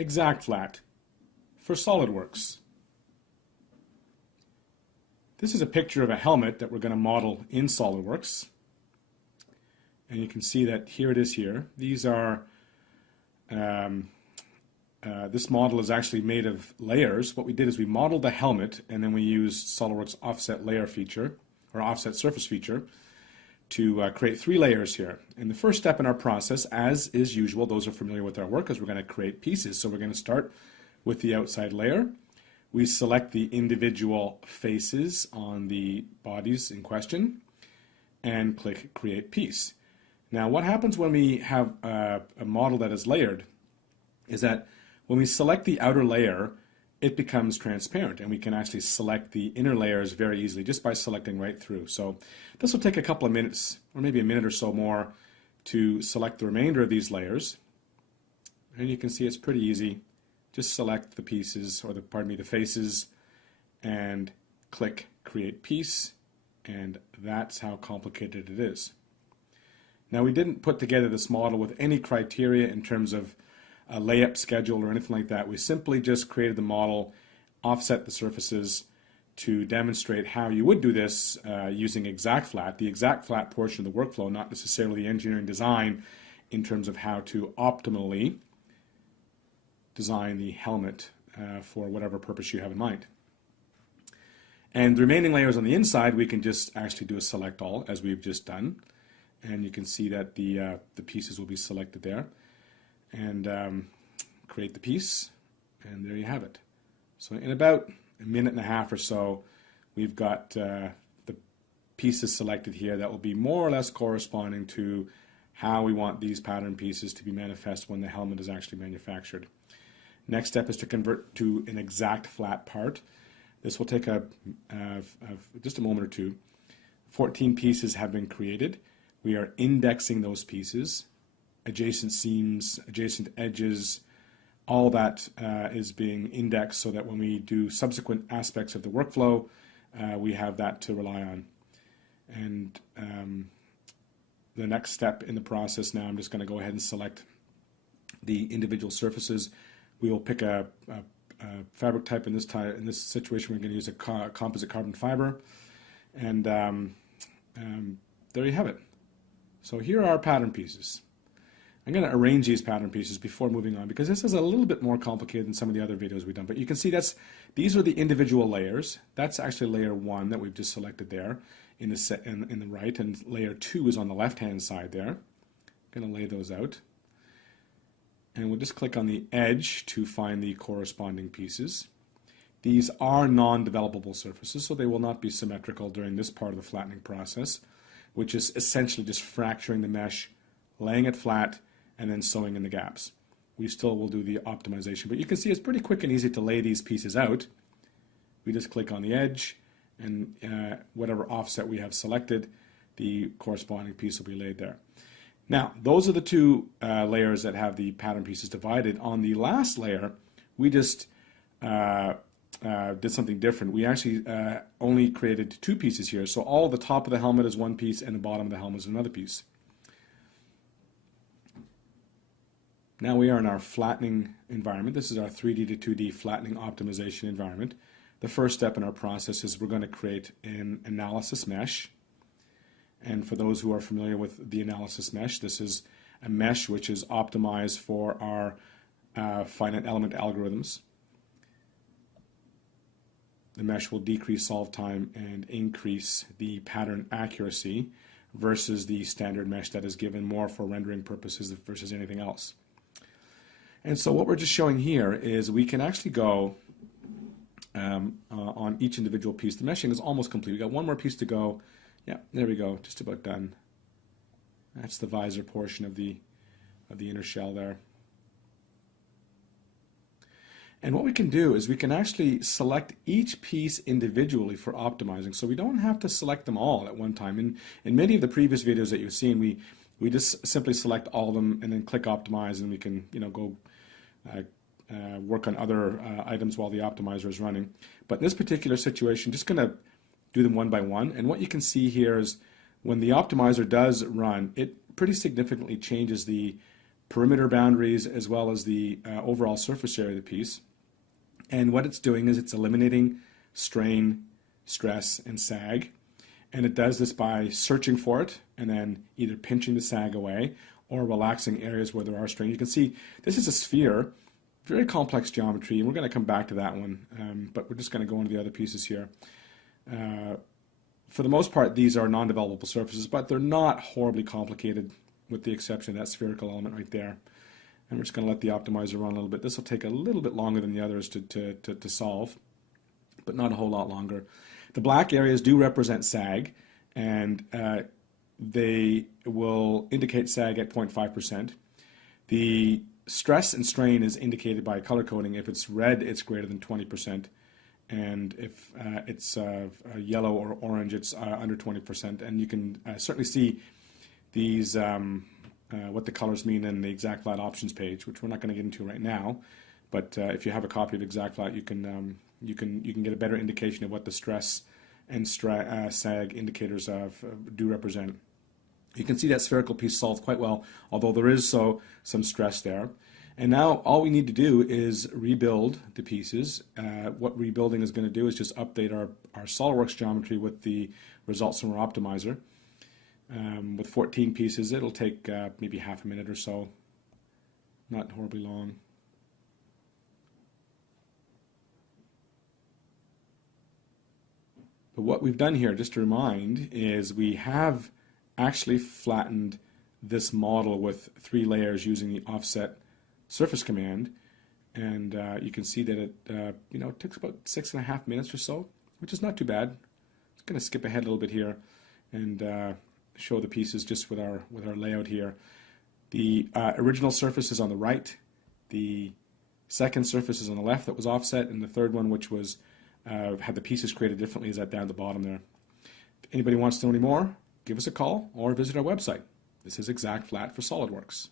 ExactFlat for SolidWorks. This is a picture of a helmet that we're going to model in SolidWorks. And you can see that here it is here. These are, this model is actually made of layers. What we did is we modeled the helmet and then we used SolidWorks offset layer feature, or offset surface feature, to create 3 layers here. And the first step in our process, as is usual, those who are familiar with our work, is we're going to create pieces. So we're going to start with the outside layer. We select the individual faces on the bodies in question and click Create Piece. Now what happens when we have a model that is layered is that when we select the outer layer, it becomes transparent and we can actually select the inner layers very easily just by selecting right through. So this will take a couple of minutes or maybe a minute or so more to select the remainder of these layers. And you can see it's pretty easy. Just select the pieces, or the faces, and click Create Piece, and that's how complicated it is. Now we didn't put together this model with any criteria in terms of a layup schedule or anything like that. We simply just created the model, offset the surfaces to demonstrate how you would do this using ExactFlat, the ExactFlat portion of the workflow, not necessarily the engineering design in terms of how to optimally design the helmet for whatever purpose you have in mind. And the remaining layers on the inside, we can just actually do a select all, as we've just done. And you can see that the pieces will be selected there. And create the piece, and there you have it. So in about a minute and a half or so, we've got the pieces selected here that will be more or less corresponding to how we want these pattern pieces to be manifest when the helmet is actually manufactured. Next step is to convert to an ExactFlat part. This will take just a moment or two. 14 pieces have been created. We are indexing those pieces. Adjacent seams, adjacent edges, all that is being indexed so that when we do subsequent aspects of the workflow, we have that to rely on. And the next step in the process now, I'm just going to go ahead and select the individual surfaces. We will pick a fabric type. In this situation, we're going to use a composite carbon fiber. And there you have it. So here are our pattern pieces. I'm going to arrange these pattern pieces before moving on because this is a little bit more complicated than some of the other videos we've done. But you can see these are the individual layers. That's actually layer 1 that we've just selected there in the right, and layer 2 is on the left-hand side there. I'm going to lay those out. And we'll just click on the edge to find the corresponding pieces. These are non-developable surfaces, so they will not be symmetrical during this part of the flattening process, which is essentially just fracturing the mesh, laying it flat, and then sewing in the gaps. We still will do the optimization, but you can see it's pretty quick and easy to lay these pieces out. We just click on the edge, and whatever offset we have selected, the corresponding piece will be laid there. Now, those are the 2 layers that have the pattern pieces divided. On the last layer, we just did something different. We actually only created 2 pieces here. So all the top of the helmet is 1 piece and the bottom of the helmet is another piece. Now we are in our flattening environment. This is our 3D to 2D flattening optimization environment. The first step in our process is we're going to create an analysis mesh. And for those who are familiar with the analysis mesh, this is a mesh which is optimized for our finite element algorithms. The mesh will decrease solve time and increase the pattern accuracy versus the standard mesh that is given more for rendering purposes versus anything else. And so what we're just showing here is we can actually go on each individual piece. The meshing is almost complete. We've got one more piece to go. Yeah, there we go, just about done. That's the visor portion of the inner shell there. And what we can do is we can actually select each piece individually for optimizing, so we don't have to select them all at one time. In many of the previous videos that you've seen, we just simply select all of them and then click optimize, and we can go work on other items while the optimizer is running. But in this particular situation, just going to do them one by one. And what you can see here is when the optimizer does run, it pretty significantly changes the perimeter boundaries as well as the overall surface area of the piece. And what it's doing is it's eliminating strain, stress, and sag. And it does this by searching for it and then either pinching the sag away or relaxing areas where there are strain. You can see this is a sphere, very complex geometry, and we're going to come back to that one, but we're just going to go into the other pieces here. For the most part, these are non-developable surfaces, but they're not horribly complicated with the exception of that spherical element right there. And we're just going to let the optimizer run a little bit. This will take a little bit longer than the others to solve, but not a whole lot longer. The black areas do represent sag, and they will indicate sag at 0.5%. The stress and strain is indicated by color coding. If it's red, it's greater than 20%, and if it's yellow or orange, it's under 20%. And you can certainly see these what the colors mean in the ExactFlat options page, which we're not going to get into right now. But if you have a copy of ExactFlat, you can get a better indication of what the stress and sag indicators do represent. You can see that spherical piece solved quite well, although there is some stress there. And now all we need to do is rebuild the pieces. What rebuilding is going to do is just update our SOLIDWORKS geometry with the results from our optimizer. With 14 pieces, it'll take maybe half a minute or so, not horribly long. But what we've done here, just to remind, is we have actually flattened this model with 3 layers using the offset surface command, and you can see that it takes about 6.5 minutes or so, which is not too bad. I'm going to skip ahead a little bit here and show the pieces just with our layout here. The original surface is on the right, the second surface is on the left that was offset, and the third one, which was had the pieces created differently, is that down at the bottom there. If anybody wants to know any more, give us a call or visit our website. This is ExactFlat for SOLIDWORKS.